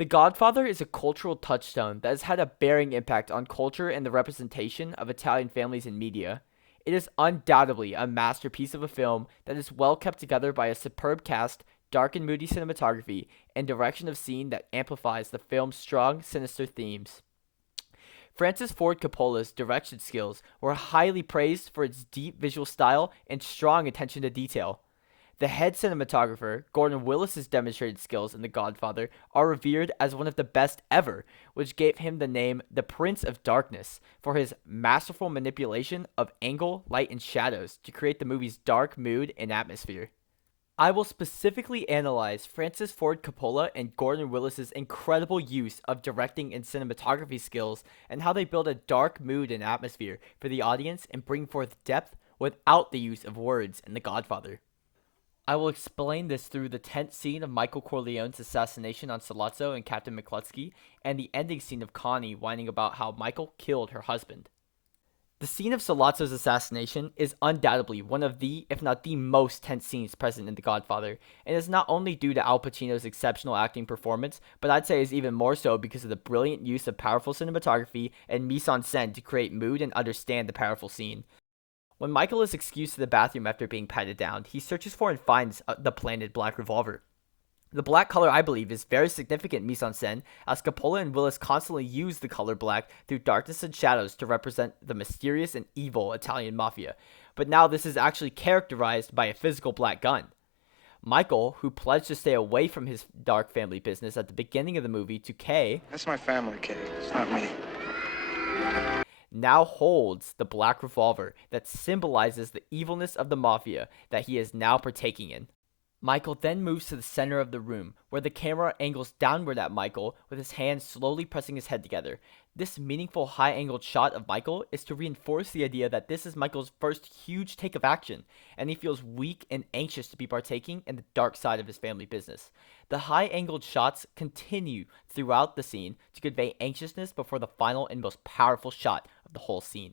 The Godfather is a cultural touchstone that has had a bearing impact on culture and the representation of Italian families in media. It is undoubtedly a masterpiece of a film that is well kept together by a superb cast, dark and moody cinematography, and direction of scene that amplifies the film's strong, sinister themes. Francis Ford Coppola's direction skills were highly praised for its deep visual style and strong attention to detail. The head cinematographer, Gordon Willis's demonstrated skills in The Godfather, are revered as one of the best ever, which gave him the name the Prince of Darkness for his masterful manipulation of angle, light, and shadows to create the movie's dark mood and atmosphere. I will specifically analyze Francis Ford Coppola and Gordon Willis's incredible use of directing and cinematography skills and how they build a dark mood and atmosphere for the audience and bring forth depth without the use of words in The Godfather. I will explain this through the tense scene of Michael Corleone's assassination on Sollozzo and Captain McCluskey, and the ending scene of Connie whining about how Michael killed her husband. The scene of Sollozzo's assassination is undoubtedly one of the, if not the most tense scenes present in The Godfather, and is not only due to Al Pacino's exceptional acting performance, but I'd say is even more so because of the brilliant use of powerful cinematography and mise-en-scène to create mood and understand the powerful scene. When Michael is excused to the bathroom after being patted down, he searches for and finds the planted black revolver. The black color, I believe, is very significant mise-en-scène, as Coppola and Willis constantly use the color black through darkness and shadows to represent the mysterious and evil Italian mafia. But now this is actually characterized by a physical black gun. Michael, who pledged to stay away from his dark family business at the beginning of the movie to Kay, That's my family, kid. It's not me. now holds the black revolver that symbolizes the evilness of the mafia that he is now partaking in. Michael then moves to the center of the room, where the camera angles downward at Michael with his hands slowly pressing his head together. This meaningful high-angled shot of Michael is to reinforce the idea that this is Michael's first huge take of action, and he feels weak and anxious to be partaking in the dark side of his family business. The high-angled shots continue throughout the scene to convey anxiousness before the final and most powerful shot of the whole scene.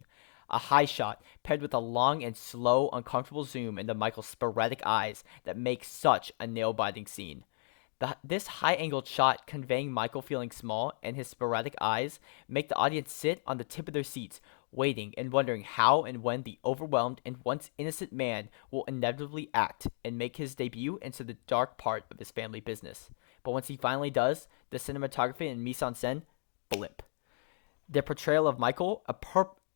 A high shot paired with a long and slow, uncomfortable zoom into Michael's sporadic eyes that makes such a nail-biting scene. This high-angled shot conveying Michael feeling small and his sporadic eyes make the audience sit on the tip of their seats, waiting and wondering how and when the overwhelmed and once innocent man will inevitably act and make his debut into the dark part of his family business. But once he finally does, the cinematography and mise-en-scène blip. Their portrayal of Michael,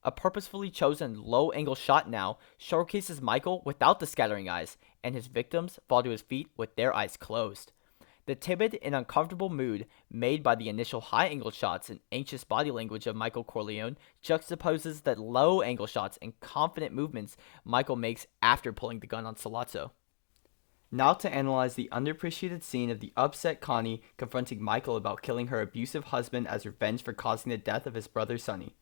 a purposefully chosen low-angle shot now, showcases Michael without the scattering eyes, and his victims fall to his feet with their eyes closed. The timid and uncomfortable mood made by the initial high-angle shots and anxious body language of Michael Corleone juxtaposes the low-angle shots and confident movements Michael makes after pulling the gun on Sollozzo. Now to analyze the underappreciated scene of the upset Connie confronting Michael about killing her abusive husband as revenge for causing the death of his brother Sonny.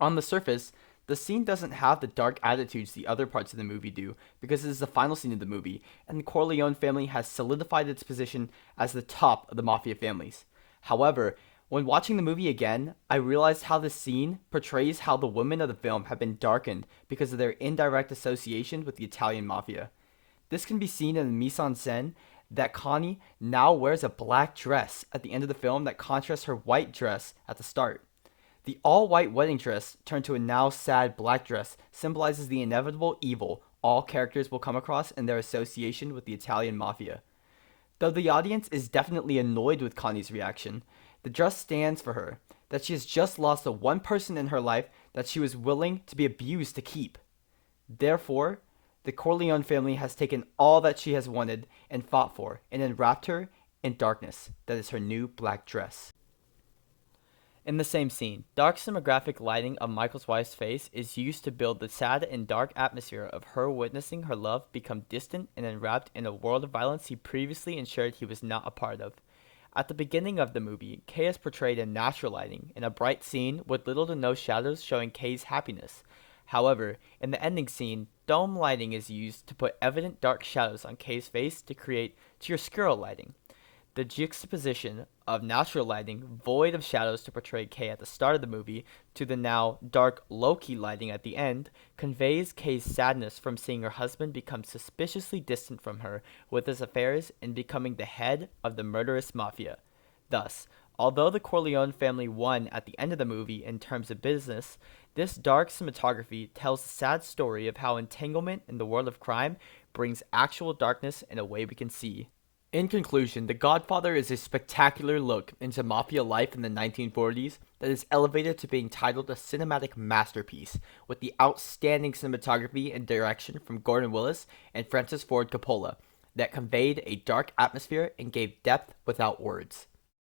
On the surface, the scene doesn't have the dark attitudes the other parts of the movie do, because it is the final scene of the movie, and the Corleone family has solidified its position as the top of the mafia families. However, when watching the movie again, I realized how this scene portrays how the women of the film have been darkened because of their indirect association with the Italian mafia. This can be seen in the mise-en-scène that Connie now wears a black dress at the end of the film that contrasts her white dress at the start. The all-white wedding dress turned to a now sad black dress symbolizes the inevitable evil all characters will come across in their association with the Italian mafia. Though the audience is definitely annoyed with Connie's reaction, the dress stands for her, that she has just lost the one person in her life that she was willing to be abused to keep. Therefore, the Corleone family has taken all that she has wanted and fought for and enwrapped her in darkness that is her new black dress. In the same scene, dark cinematographic lighting of Michael's wife's face is used to build the sad and dark atmosphere of her witnessing her love become distant and enwrapped in a world of violence he previously ensured he was not a part of. At the beginning of the movie, Kay is portrayed in natural lighting, in a bright scene with little to no shadows showing Kay's happiness. However, in the ending scene, dome lighting is used to put evident dark shadows on Kay's face to create chiaroscuro lighting. The juxtaposition of natural lighting, void of shadows to portray Kay at the start of the movie, to the now dark low-key lighting at the end, conveys Kay's sadness from seeing her husband become suspiciously distant from her with his affairs and becoming the head of the murderous mafia. Thus, although the Corleone family won at the end of the movie in terms of business, this dark cinematography tells the sad story of how entanglement in the world of crime brings actual darkness in a way we can see. In conclusion, The Godfather is a spectacular look into mafia life in the 1940s that is elevated to being titled a cinematic masterpiece, with the outstanding cinematography and direction from Gordon Willis and Francis Ford Coppola that conveyed a dark atmosphere and gave depth without words.